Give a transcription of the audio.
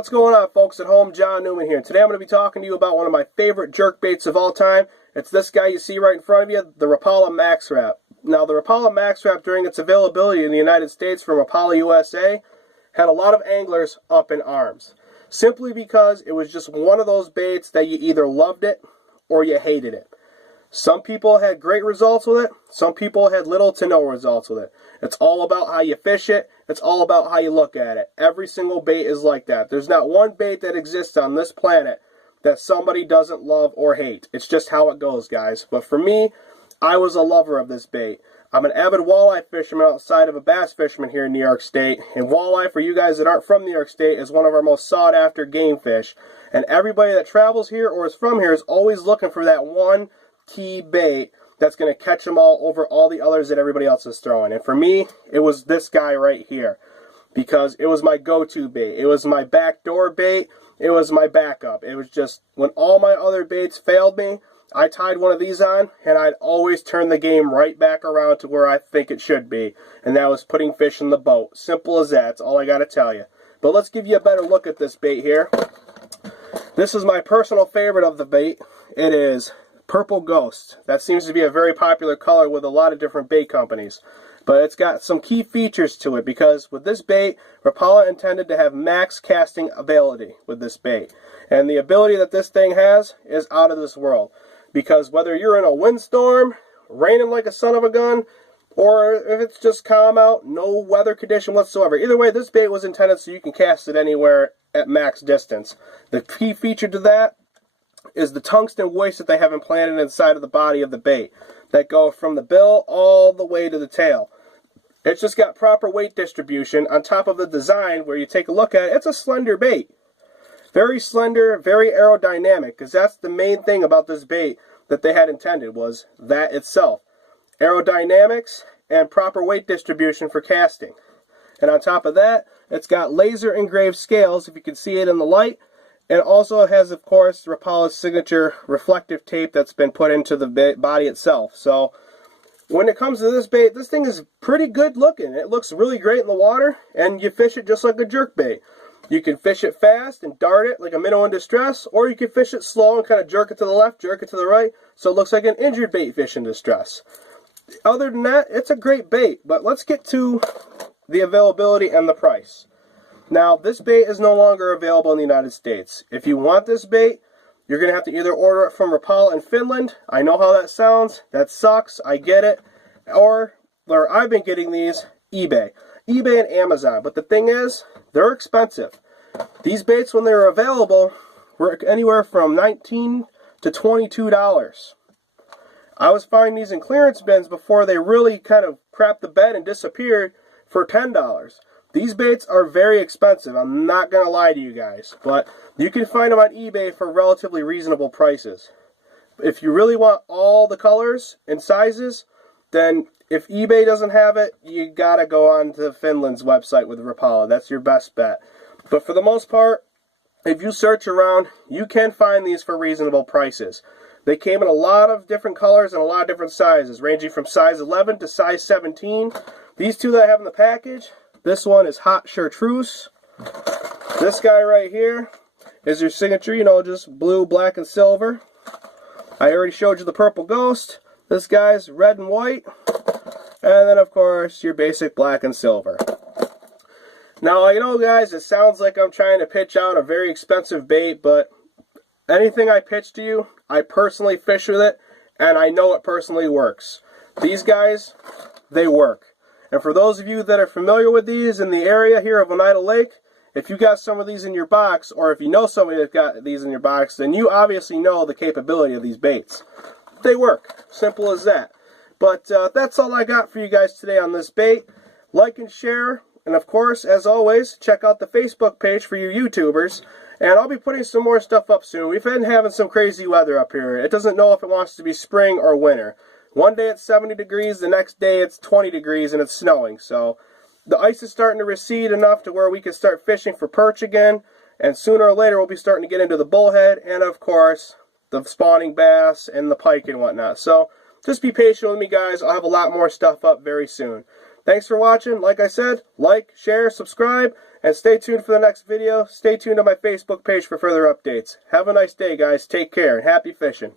What's going on, folks at home? John Newman here. Today I'm going to be talking to you about one of my favorite jerk baits of all time. It's this guy you see right in front of you, the Rapala Max Rap. Now, the Rapala Max Rap, during its availability in the United States from Rapala USA, had a lot of anglers up in arms. Simply because it was just one of those baits that you either loved it or you hated it. Some people had great results with it. Some people had little to no results with it. It's all about how you fish it. It's all about how you look at it. Every single bait is like that. There's not one bait that exists on this planet that somebody doesn't love or hate. It's just how it goes, guys. But for me, I was a lover of this bait. I'm an avid walleye fisherman outside of a bass fisherman here in New York State. And walleye, for you guys that aren't from New York State, is one of our most sought after game fish. And everybody that travels here or is from here is always looking for that one key bait that's going to catch them all over all the others that everybody else is throwing. And for me, it was this guy right here, because it was my go-to bait. It was my backdoor bait. It was my backup. It was just, when all my other baits failed me, I tied one of these on, and I'd always turn the game right back around to where I think it should be, and that was putting fish in the boat. Simple as that. That's all I got to tell you. But let's give you a better look at this bait here. This is my personal favorite of the bait. It is Purple Ghost. That seems to be a very popular color with a lot of different bait companies. But it's got some key features to it, because with this bait, Rapala intended to have max casting ability with this bait. And the ability that this thing has is out of this world. Because whether you're in a windstorm, raining like a son of a gun, or if it's just calm out, no weather condition whatsoever, either way, this bait was intended so you can cast it anywhere at max distance. The key feature to that is the tungsten weights that they have implanted inside of the body of the bait that go from the bill all the way to the tail. It's just got proper weight distribution on top of the design where you take a look at it. It's a slender bait. Very slender, very aerodynamic, because that's the main thing about this bait that they had intended, was that itself. Aerodynamics and proper weight distribution for casting. And on top of that, it's got laser engraved scales, if you can see it in the light. And also it has, of course, Rapala's signature reflective tape that's been put into the body itself. So when it comes to this bait, this thing is pretty good looking. It looks really great in the water, and you fish it just like a jerk bait. You can fish it fast and dart it like a minnow in distress, or you can fish it slow and kind of jerk it to the left, jerk it to the right, so it looks like an injured bait fish in distress. Other than that, it's a great bait, but let's get to the availability and the price. Now, this bait is no longer available in the United States. If you want this bait, you're going to have to either order it from Rapala in Finland. I know how that sounds. That sucks. I get it. Or where I've been getting these, eBay. eBay and Amazon. But the thing is, they're expensive. These baits, when they were available, were anywhere from $19 to $22. I was finding these in clearance bins before they really kind of crapped the bed and disappeared for $10. These baits are very expensive. I'm not going to lie to you guys. But you can find them on eBay for relatively reasonable prices. If you really want all the colors and sizes, then if eBay doesn't have it, you got to go on to Finland's website with Rapala. That's your best bet. But for the most part, if you search around, you can find these for reasonable prices. They came in a lot of different colors and a lot of different sizes, ranging from size 11 to size 17. These two that I have in the package, this one is Hot Chartreuse. This guy right here is your signature, you know, just blue, black, and silver. I already showed you the Purple Ghost. This guy's red and white. And then, of course, your basic black and silver. Now, I know, guys, it sounds like I'm trying to pitch out a very expensive bait, but anything I pitch to you, I personally fish with it, and I know it personally works. These guys, they work. And for those of you that are familiar with these in the area here of Oneida Lake, if you got some of these in your box, or if you know somebody that's got these in your box, then you obviously know the capability of these baits. They work. Simple as that. But that's all I got for you guys today on this bait. Like and share. And of course, as always, check out the Facebook page for you YouTubers. And I'll be putting some more stuff up soon. We've been having some crazy weather up here. It doesn't know if it wants to be spring or winter. One day it's 70 degrees, the next day it's 20 degrees and it's snowing. So the ice is starting to recede enough to where we can start fishing for perch again. And sooner or later we'll be starting to get into the bullhead and, of course, the spawning bass and the pike and whatnot. So just be patient with me, guys. I'll have a lot more stuff up very soon. Thanks for watching. Like I said, like, share, subscribe, And stay tuned for the next video. Stay tuned on my Facebook page for further updates. Have a nice day, guys. Take care, and happy fishing.